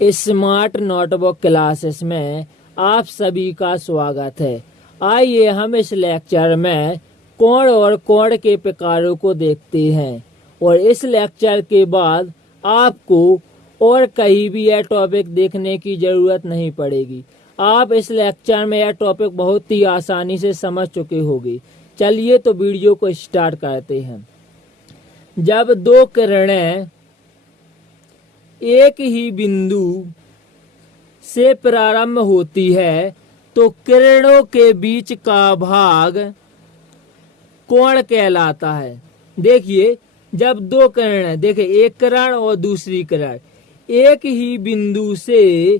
Smart notebook classes में आप सभी का स्वागत है। आइए हम इस लेक्चर में कोण और कोण के प्रकारों को देखते हैं और इस लेक्चर के बाद आपको और कहीं भी यह टॉपिक देखने की ज़रूरत नहीं पड़ेगी। आप इस लेक्चर में यह टॉपिक बहुत ही आसानी से समझ चुके होंगे। चलिए तो वीडियो को स्टार्ट करते हैं। जब दो किरणें एक ही बिंदु से प्रारंभ होती है तो किरणों के बीच का भाग कोण कहलाता है। देखिए, जब दो किरणें, देखिए एक किरण और दूसरी किरण एक ही बिंदु से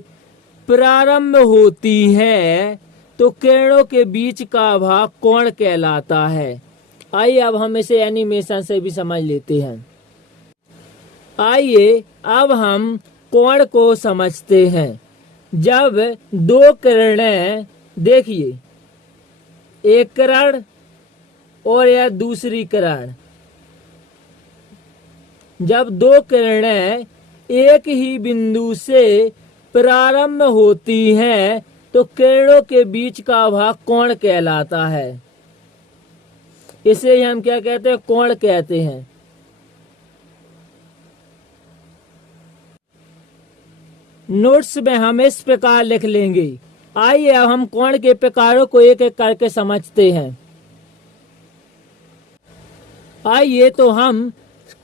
प्रारंभ होती है तो किरणों के बीच का भाग कोण कहलाता है। आइए अब हम इसे एनिमेशन से भी समझ लेते हैं। आइए अब हम कोण को समझते हैं। जब दो किरणें, देखिए एक किरण और यह दूसरी किरण, जब दो किरणें एक ही बिंदु से प्रारंभ होती हैं तो किरणों के बीच का भाग कोण कहलाता है। इसे हम क्या कहते हैं? कोण कहते हैं। नोट्स में हम इस प्रकार लिख लेंगे। आइए अब हम कोण के प्रकारों को एक एक करके समझते हैं। आइए तो हम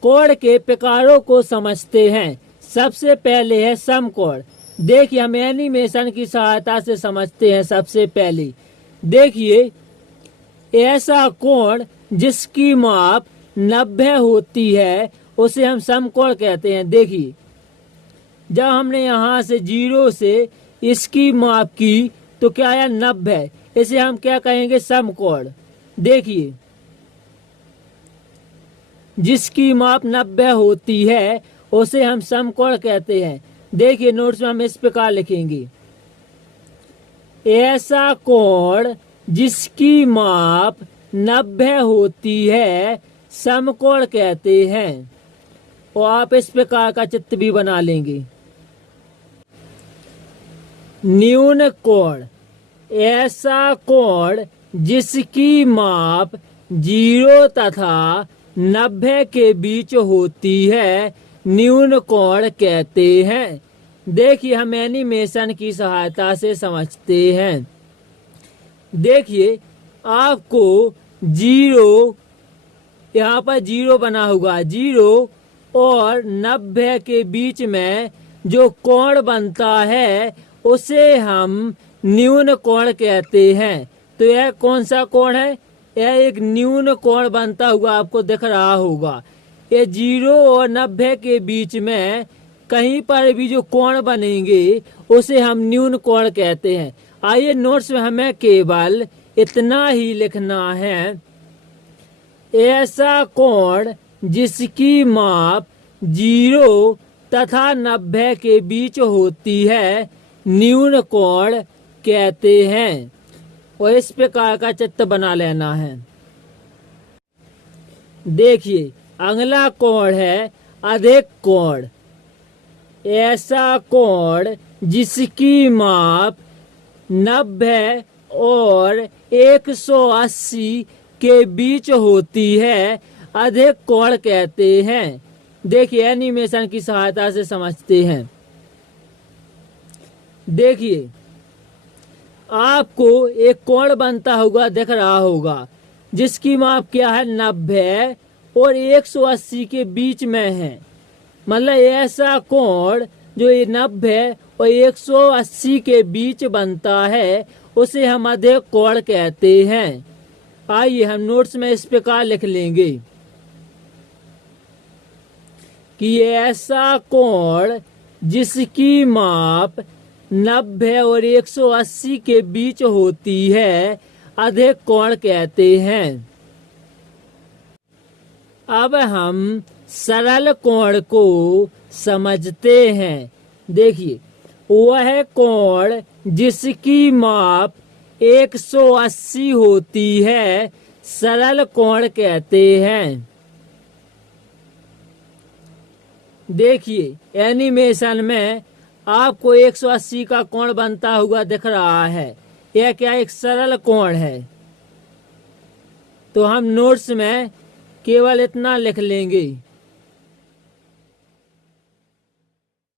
कोण के प्रकारों को समझते हैं। सबसे पहले है समकोण। देखिए, हम एनिमेशन की सहायता से समझते हैं। सबसे पहले देखिए, ऐसा कोण जिसकी माप 90 होती है उसे हम समकोण कहते हैं। देखिए, जब हमने यहाँ से 0 से इसकी माप की तो क्या है? 90। इसे हम क्या कहेंगे? समकोण। देखिए, जिसकी माप 90 होती है उसे हम समकोण कहते हैं। देखिए, नोट्स में हम इस प्रकार लिखेंगे। ऐसा कोण जिसकी माप 90 होती है समकोण कहते हैं। और आप इस प्रकार का चित्र भी बना लेंगे। न्यून कोण, ऐसा कोण जिसकी माप 0 तथा 90 के बीच होती है न्यून कोण कहते हैं। देखिए, हम एनिमेशन की सहायता से समझते हैं। देखिए, आपको 0, यहाँ पर 0 बना हुआ, 0 और 90 के बीच में जो कोण बनता है उसे हम न्यून कोण कहते हैं। तो यह कौन सा कोण है? यह एक न्यून कोण बनता हुआ आपको दिख रहा होगा। ये 0 और 90 के बीच में कहीं पर भी जो कोण बनेंगे उसे हम न्यून कोण कहते हैं। आइए नोट्स में हमें केवल इतना ही लिखना है। ऐसा कोण जिसकी माप 0 तथा 90 के बीच होती है न्यून कोण कहते हैं। और इस प्रकार का चित्र बना लेना है। देखिए, अगला कोण है अधिक कोण। ऐसा कोण जिसकी माप 90 और 180 के बीच होती है अधिक कोण कहते हैं। देखिए, एनिमेशन की सहायता से समझते हैं। देखिए, आपको एक कोण बनता हुआ दिख रहा होगा जिसकी माप क्या है? 90 और 180 के बीच में है। मतलब ऐसा कोण जो 90 और 180 के बीच बनता है उसे हम अधिक कोण कहते हैं। आइए हम नोट्स में इस प्रकार लिख लेंगे कि ऐसा कोण जिसकी माप 90 और 180 के बीच होती है अधिक कोण कहते हैं। अब हम सरल कोण को समझते हैं। देखिए, वह कोण जिसकी माप 180 होती है सरल कोण कहते हैं। देखिए, एनिमेशन में आपको 180 का कोण बनता हुआ दिख रहा है। यह क्या एक सरल कोण है। तो हम नोट्स में केवल इतना लिख लेंगे।